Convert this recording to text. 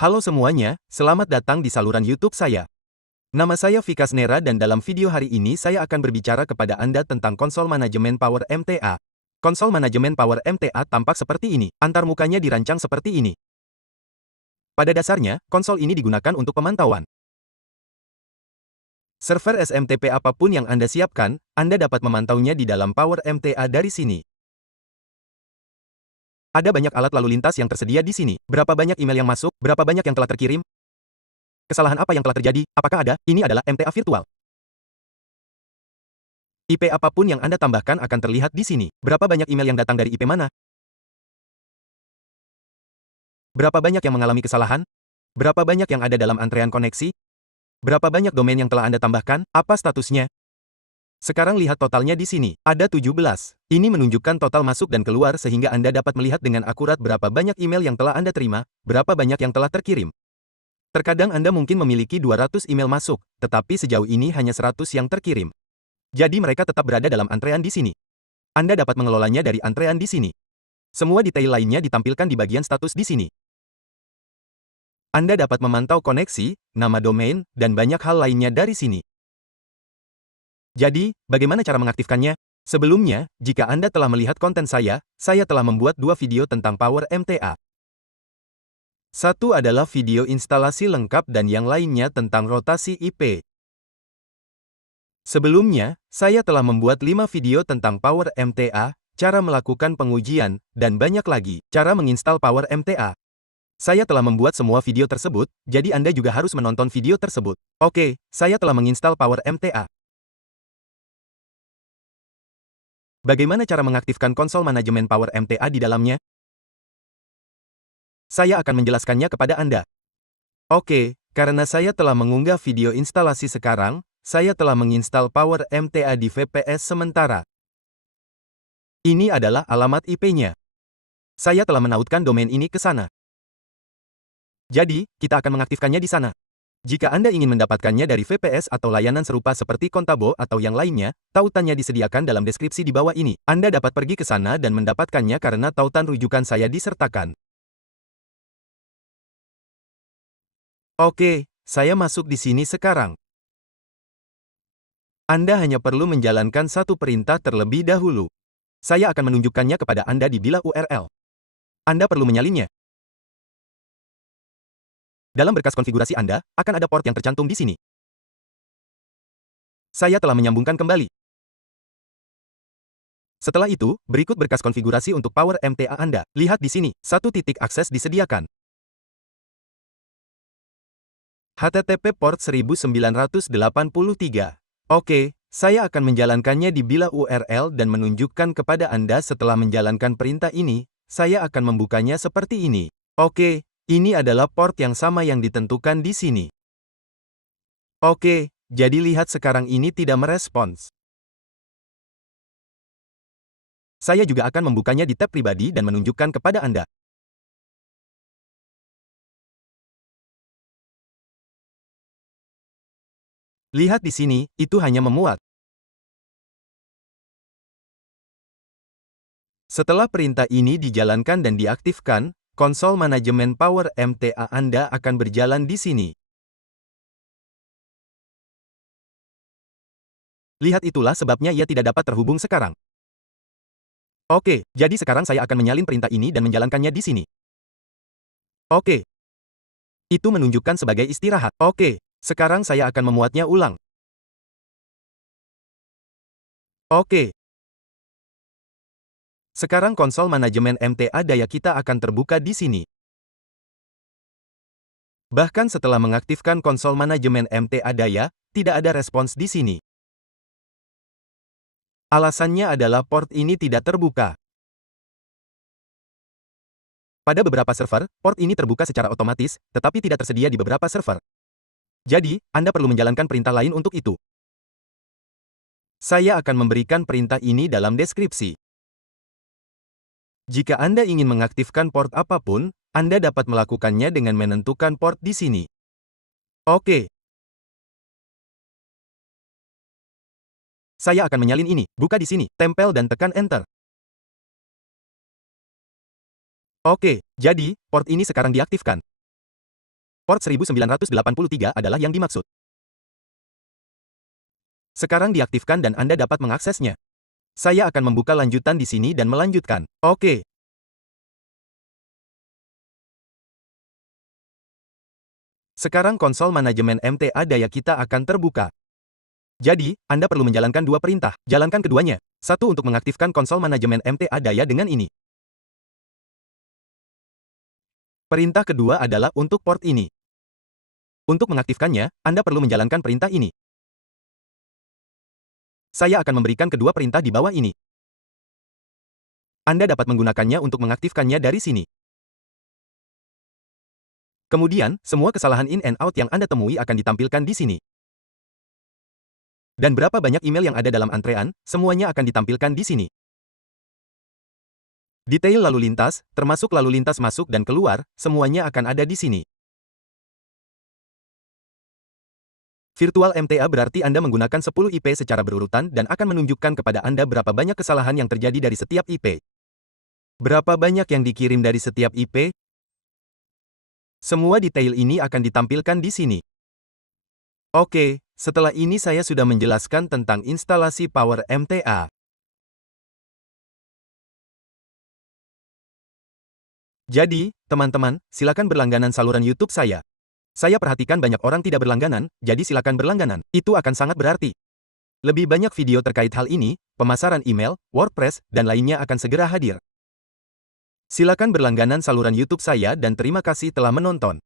Halo semuanya, selamat datang di saluran YouTube saya. Nama saya Vikas Nera dan dalam video hari ini saya akan berbicara kepada Anda tentang konsol manajemen Power MTA. Konsol manajemen Power MTA tampak seperti ini, antarmukanya dirancang seperti ini. Pada dasarnya, konsol ini digunakan untuk pemantauan. Server SMTP apapun yang Anda siapkan, Anda dapat memantaunya di dalam Power MTA dari sini. Ada banyak alat lalu lintas yang tersedia di sini. Berapa banyak email yang masuk, berapa banyak yang telah terkirim, kesalahan apa yang telah terjadi, apakah ada, ini adalah MTA virtual. IP apapun yang Anda tambahkan akan terlihat di sini. Berapa banyak email yang datang dari IP mana? Berapa banyak yang mengalami kesalahan? Berapa banyak yang ada dalam antrean koneksi? Berapa banyak domain yang telah Anda tambahkan? Apa statusnya? Sekarang lihat totalnya di sini. Ada 17. Ini menunjukkan total masuk dan keluar sehingga Anda dapat melihat dengan akurat berapa banyak email yang telah Anda terima, berapa banyak yang telah terkirim. Terkadang Anda mungkin memiliki 200 email masuk, tetapi sejauh ini hanya 100 yang terkirim. Jadi mereka tetap berada dalam antrean di sini. Anda dapat mengelolanya dari antrean di sini. Semua detail lainnya ditampilkan di bagian status di sini. Anda dapat memantau koneksi, nama domain, dan banyak hal lainnya dari sini. Jadi, bagaimana cara mengaktifkannya? Sebelumnya, jika Anda telah melihat konten saya telah membuat 2 video tentang Power MTA. Satu adalah video instalasi lengkap dan yang lainnya tentang rotasi IP. Sebelumnya, saya telah membuat 5 video tentang Power MTA, cara melakukan pengujian, dan banyak lagi, cara menginstal Power MTA. Saya telah membuat semua video tersebut, jadi Anda juga harus menonton video tersebut. Oke, saya telah menginstal Power MTA. Bagaimana cara mengaktifkan konsol manajemen Power MTA di dalamnya? Saya akan menjelaskannya kepada Anda. Oke, karena saya telah mengunggah video instalasi sekarang, saya telah menginstal Power MTA di VPS sementara. Ini adalah alamat IP-nya. Saya telah menautkan domain ini ke sana. Jadi, kita akan mengaktifkannya di sana. Jika Anda ingin mendapatkannya dari VPS atau layanan serupa seperti Contabo atau yang lainnya, tautannya disediakan dalam deskripsi di bawah ini. Anda dapat pergi ke sana dan mendapatkannya karena tautan rujukan saya disertakan. Oke, saya masuk di sini sekarang. Anda hanya perlu menjalankan satu perintah terlebih dahulu. Saya akan menunjukkannya kepada Anda di bilah URL. Anda perlu menyalinnya. Dalam berkas konfigurasi Anda, akan ada port yang tercantum di sini. Saya telah menyambungkan kembali. Setelah itu, berikut berkas konfigurasi untuk Power MTA Anda. Lihat di sini, satu titik akses disediakan. HTTP port 1983. Oke, saya akan menjalankannya di bilah URL dan menunjukkan kepada Anda setelah menjalankan perintah ini, saya akan membukanya seperti ini. Oke. Ini adalah port yang sama yang ditentukan di sini. Oke, jadi lihat sekarang ini tidak merespons. Saya juga akan membukanya di tab pribadi dan menunjukkan kepada Anda. Lihat di sini, itu hanya memuat. Setelah perintah ini dijalankan dan diaktifkan, konsol manajemen Power MTA Anda akan berjalan di sini. Lihat itulah sebabnya ia tidak dapat terhubung sekarang. Oke, jadi sekarang saya akan menyalin perintah ini dan menjalankannya di sini. Oke. Itu menunjukkan sebagai istirahat. Oke, sekarang saya akan memuatnya ulang. Oke. Sekarang konsol manajemen MTA daya kita akan terbuka di sini. Bahkan setelah mengaktifkan konsol manajemen MTA daya, tidak ada respons di sini. Alasannya adalah port ini tidak terbuka. Pada beberapa server, port ini terbuka secara otomatis, tetapi tidak tersedia di beberapa server. Jadi, Anda perlu menjalankan perintah lain untuk itu. Saya akan memberikan perintah ini dalam deskripsi. Jika Anda ingin mengaktifkan port apapun, Anda dapat melakukannya dengan menentukan port di sini. Oke. Saya akan menyalin ini, buka di sini, tempel dan tekan Enter. Oke, jadi, port ini sekarang diaktifkan. Port 1983 adalah yang dimaksud. Sekarang diaktifkan dan Anda dapat mengaksesnya. Saya akan membuka lanjutan di sini dan melanjutkan. Oke. Sekarang konsol manajemen MTA daya kita akan terbuka. Jadi, Anda perlu menjalankan dua perintah. Jalankan keduanya. Satu untuk mengaktifkan konsol manajemen MTA daya dengan ini. Perintah kedua adalah untuk port ini. Untuk mengaktifkannya, Anda perlu menjalankan perintah ini. Saya akan memberikan kedua perintah di bawah ini. Anda dapat menggunakannya untuk mengaktifkannya dari sini. Kemudian, semua kesalahan in and out yang Anda temui akan ditampilkan di sini. Dan berapa banyak email yang ada dalam antrean, semuanya akan ditampilkan di sini. Detail lalu lintas, termasuk lalu lintas masuk dan keluar, semuanya akan ada di sini. Virtual MTA berarti Anda menggunakan 10 IP secara berurutan dan akan menunjukkan kepada Anda berapa banyak kesalahan yang terjadi dari setiap IP. Berapa banyak yang dikirim dari setiap IP? Semua detail ini akan ditampilkan di sini. Oke, setelah ini saya sudah menjelaskan tentang instalasi Power MTA. Jadi, teman-teman, silakan berlangganan saluran YouTube saya. Saya perhatikan banyak orang tidak berlangganan, jadi silakan berlangganan. Itu akan sangat berarti. Lebih banyak video terkait hal ini, pemasaran email, WordPress, dan lainnya akan segera hadir. Silakan berlangganan saluran YouTube saya dan terima kasih telah menonton.